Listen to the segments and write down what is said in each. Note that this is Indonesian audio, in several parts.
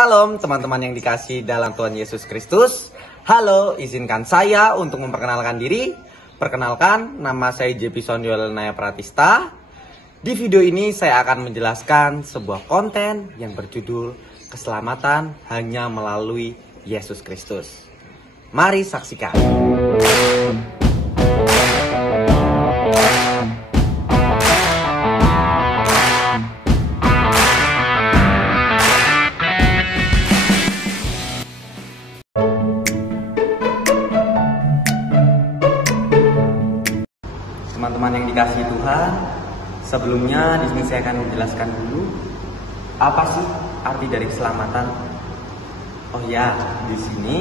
Shalom teman-teman yang dikasihi dalam Tuhan Yesus Kristus. Halo, izinkan saya untuk memperkenalkan diri. Perkenalkan, nama saya JP Sondiol Naya Pratista. Di video ini saya akan menjelaskan sebuah konten yang berjudul Keselamatan Hanya Melalui Yesus Kristus. Mari saksikan. Teman-teman yang dikasihi Tuhan, sebelumnya di sini saya akan menjelaskan dulu apa sih arti dari keselamatan. Oh ya, di sini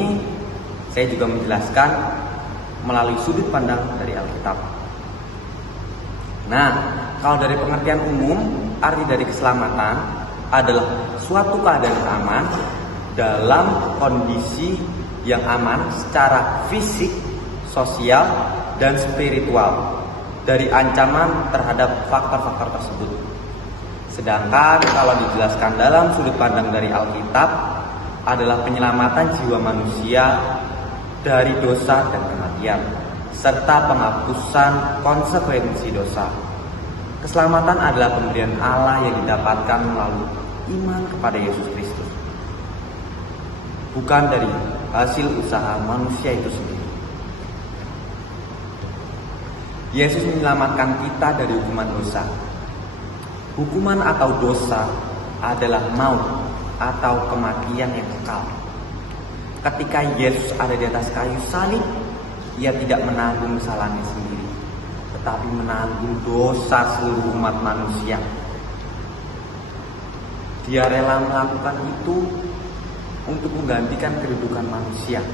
saya juga menjelaskan melalui sudut pandang dari Alkitab. Nah, kalau dari pengertian umum, arti dari keselamatan adalah suatu keadaan aman dalam kondisi yang aman secara fisik, sosial, dan spiritual dari ancaman terhadap faktor-faktor tersebut. Sedangkan kalau dijelaskan dalam sudut pandang dari Alkitab adalah penyelamatan jiwa manusia dari dosa dan kematian serta penghapusan konsekuensi dosa. Keselamatan adalah pemberian Allah yang didapatkan melalui iman kepada Yesus Kristus, bukan dari hasil usaha manusia itu sendiri. Yesus menyelamatkan kita dari hukuman dosa. Hukuman atau dosa adalah maut atau kematian yang kekal. Ketika Yesus ada di atas kayu salib, Ia tidak menanggung kesalahannya sendiri, tetapi menanggung dosa seluruh umat manusia. Dia rela melakukan itu untuk menggantikan kedudukan manusia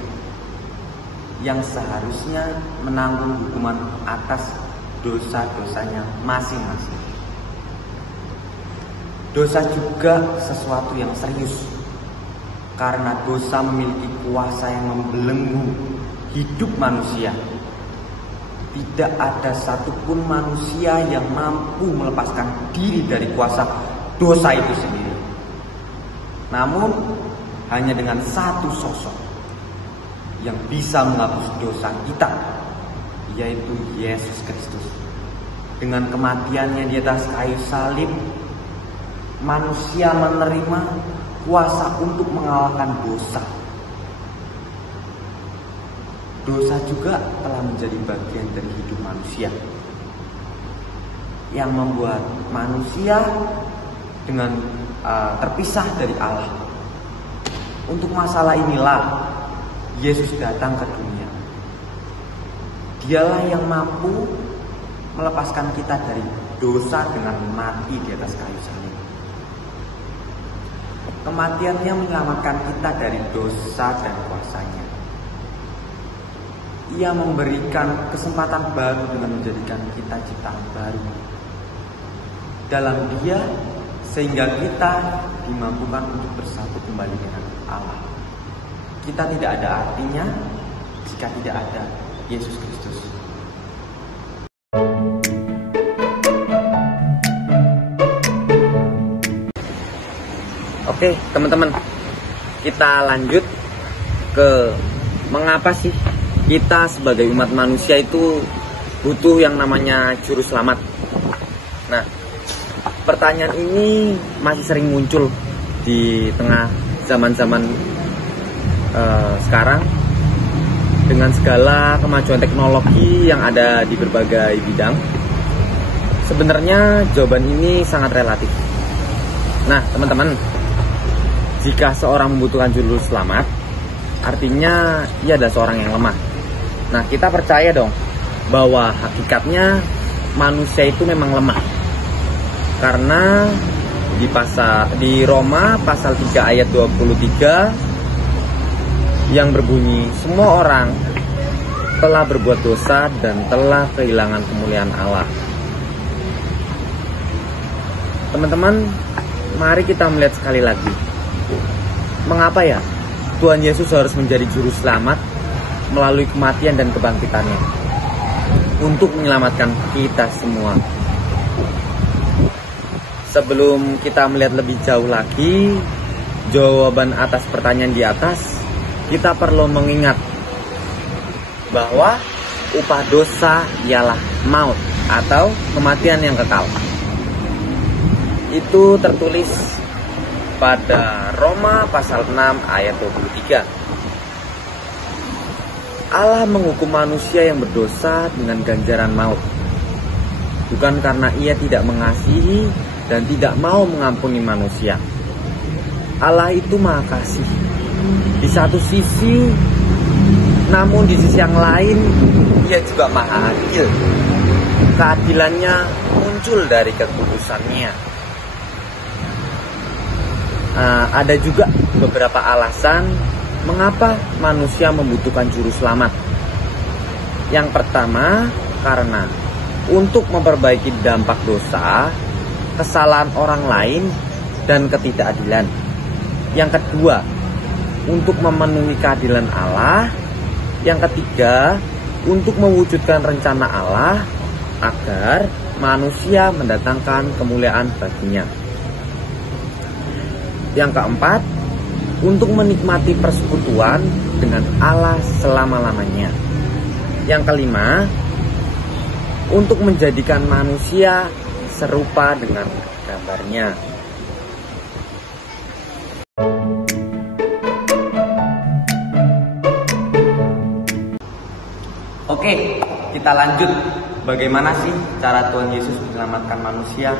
yang seharusnya menanggung hukuman atas dosa-dosanya masing-masing. Dosa juga sesuatu yang serius, karena dosa memiliki kuasa yang membelenggu hidup manusia. Tidak ada satupun manusia yang mampu melepaskan diri dari kuasa dosa itu sendiri. Namun, hanya dengan satu sosok yang bisa menghapus dosa kita, yaitu Yesus Kristus. Dengan kematiannya di atas kayu salib, manusia menerima kuasa untuk mengalahkan dosa. Dosa juga telah menjadi bagian dari hidup manusia, yang membuat manusia dengan terpisah dari Allah. Untuk masalah inilah Yesus datang ke dunia. Dialah yang mampu melepaskan kita dari dosa dengan mati di atas kayu salib. Kematiannya menyelamatkan kita dari dosa dan kuasanya. Ia memberikan kesempatan baru dengan menjadikan kita ciptaan baru dalam Dia, sehingga kita dimampukan untuk bersatu kembali dengan Allah. Kita tidak ada artinya jika tidak ada Yesus Kristus. Oke, teman-teman, kita lanjut ke mengapa sih kita sebagai umat manusia itu butuh yang namanya juru selamat. Nah, pertanyaan ini masih sering muncul di tengah zaman-zaman sekarang dengan segala kemajuan teknologi yang ada di berbagai bidang. Sebenarnya jawaban ini sangat relatif. Nah, teman-teman, jika seorang membutuhkan juru selamat, artinya ia adalah seorang yang lemah. Nah, kita percaya dong bahwa hakikatnya manusia itu memang lemah. Karena di Roma pasal 3 ayat 23 yang berbunyi, semua orang telah berbuat dosa dan telah kehilangan kemuliaan Allah. Teman-teman, mari kita melihat sekali lagi, mengapa ya Tuhan Yesus harus menjadi juru selamat melalui kematian dan kebangkitannya untuk menyelamatkan kita semua. Sebelum kita melihat lebih jauh lagi, jawaban atas pertanyaan di atas, kita perlu mengingat bahwa upah dosa ialah maut atau kematian yang kekal. Itu tertulis pada Roma pasal 6 ayat 23. Allah menghukum manusia yang berdosa dengan ganjaran maut, bukan karena ia tidak mengasihi dan tidak mau mengampuni manusia. Allah itu Maha Kasih di satu sisi, namun di sisi yang lain Ia juga Maha Adil. Keadilannya muncul dari kekudusannya. Ada juga beberapa alasan mengapa manusia membutuhkan juru selamat. Yang pertama, karena untuk memperbaiki dampak dosa, kesalahan orang lain, dan ketidakadilan. Yang kedua, untuk memenuhi keadilan Allah. Yang ketiga, untuk mewujudkan rencana Allah agar manusia mendatangkan kemuliaan baginya. Yang keempat, untuk menikmati persekutuan dengan Allah selama-lamanya. Yang kelima, untuk menjadikan manusia serupa dengan gambarnya. Oke, kita lanjut. Bagaimana sih cara Tuhan Yesus menyelamatkan manusia?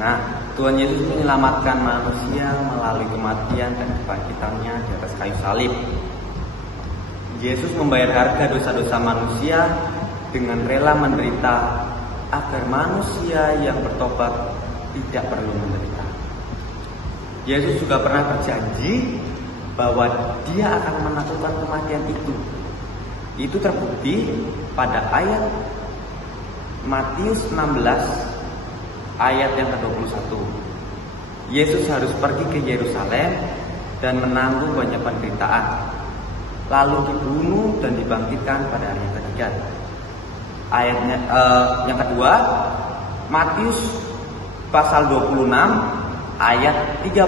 Nah, Tuhan Yesus menyelamatkan manusia melalui kematian dan kebangkitannya di atas kayu salib. Yesus membayar harga dosa-dosa manusia dengan rela menderita agar manusia yang bertobat tidak perlu menderita. Yesus juga pernah berjanji bahwa Dia akan menaklukkan kematian itu. Itu terbukti pada ayat Matius 16 ayat yang ke-21. Yesus harus pergi ke Yerusalem dan menanggung banyak penderitaan, lalu dibunuh dan dibangkitkan pada hari yang ketiga. Ayatnya yang kedua, Matius pasal 26 ayat 32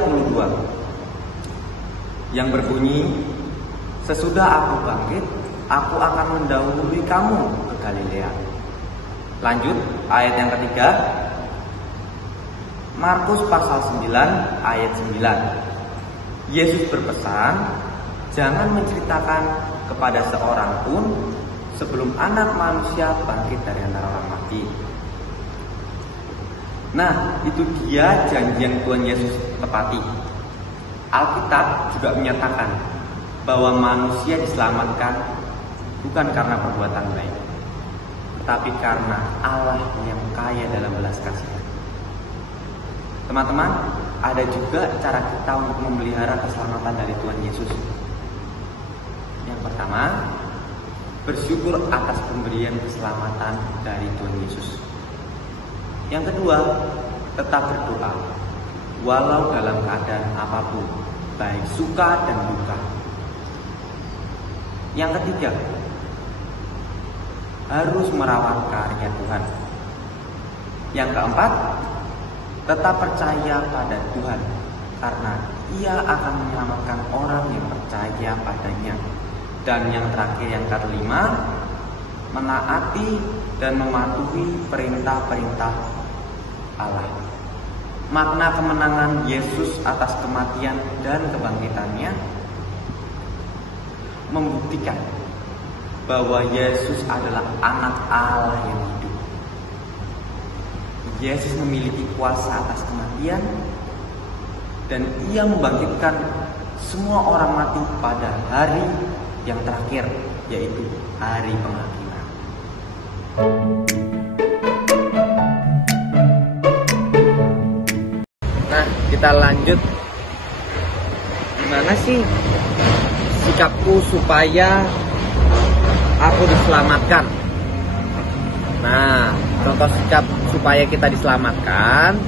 yang berbunyi, sesudah aku bangkit, aku akan mendahului kamu ke Galilea. Lanjut, ayat yang ketiga, Markus pasal 9 ayat 9. Yesus berpesan, jangan menceritakan kepada seorang pun sebelum Anak Manusia bangkit dari antara orang mati. Nah, itu dia janji yang Tuhan Yesus tepati. Alkitab juga menyatakan bahwa manusia diselamatkan bukan karena perbuatan baik, tetapi karena Allah yang kaya dalam belas kasihan. Teman-teman, ada juga cara kita untuk memelihara keselamatan dari Tuhan Yesus. Yang pertama, bersyukur atas pemberian keselamatan dari Tuhan Yesus. Yang kedua, tetap berdoa, walau dalam keadaan apapun, baik suka dan duka. Yang ketiga, harus merawat karya Tuhan. Yang keempat, tetap percaya pada Tuhan, karena Ia akan menyelamatkan orang yang percaya padanya. Dan yang terakhir, yang kelima, menaati dan mematuhi perintah-perintah Allah. Makna kemenangan Yesus atas kematian dan kebangkitannya membuktikan bahwa Yesus adalah anak Allah yang hidup. Yesus memiliki kuasa atas kematian dan Ia membangkitkan semua orang mati pada hari yang terakhir, yaitu hari penghakiman. Nah, kita lanjut. Gimana sih sikapku supaya aku diselamatkan? Nah, contoh sikap supaya kita diselamatkan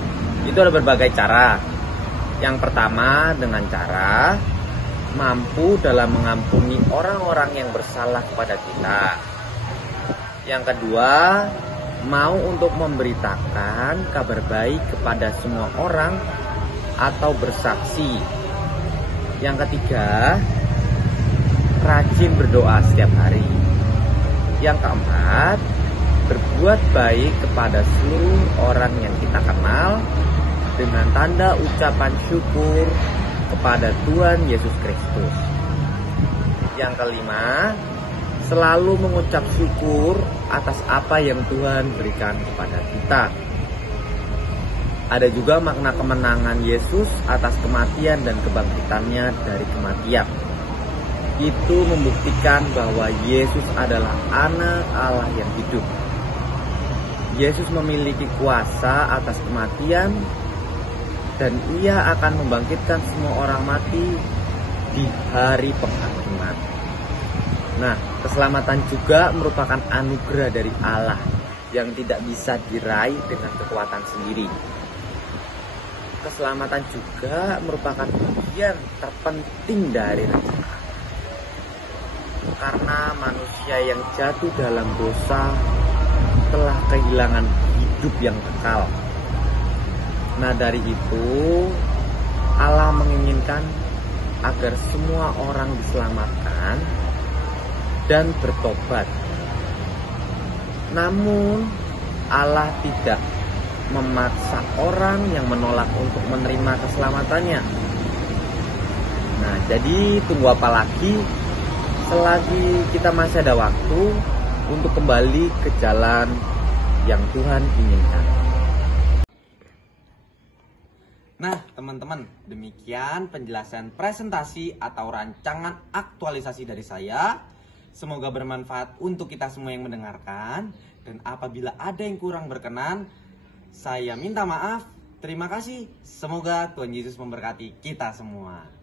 itu ada berbagai cara. Yang pertama, dengan cara mampu dalam mengampuni orang-orang yang bersalah kepada kita. Yang kedua, mau untuk memberitakan kabar baik kepada semua orang atau bersaksi. Yang ketiga, rajin berdoa setiap hari. Yang keempat, berbuat baik kepada seluruh orang yang kita kenal dengan tanda ucapan syukur kepada Tuhan Yesus Kristus. Yang kelima, selalu mengucap syukur atas apa yang Tuhan berikan kepada kita. Ada juga makna kemenangan Yesus atas kematian dan kebangkitannya dari kematian. Itu membuktikan bahwa Yesus adalah Anak Allah yang hidup. Yesus memiliki kuasa atas kematian dan Ia akan membangkitkan semua orang mati di hari penghakiman. Nah, keselamatan juga merupakan anugerah dari Allah yang tidak bisa diraih dengan kekuatan sendiri. Keselamatan juga merupakan bagian terpenting dari rencana Allah. Karena manusia yang jatuh dalam dosa telah kehilangan hidup yang kekal. Nah, dari itu Allah menginginkan agar semua orang diselamatkan dan bertobat. Namun Allah tidak memaksa orang yang menolak untuk menerima keselamatannya. Nah, jadi tunggu apa lagi? Selagi kita masih ada waktu untuk kembali ke jalan yang Tuhan inginkan. Nah, teman-teman, demikian penjelasan presentasi atau rancangan aktualisasi dari saya. Semoga bermanfaat untuk kita semua yang mendengarkan. Dan apabila ada yang kurang berkenan, saya minta maaf. Terima kasih. Semoga Tuhan Yesus memberkati kita semua.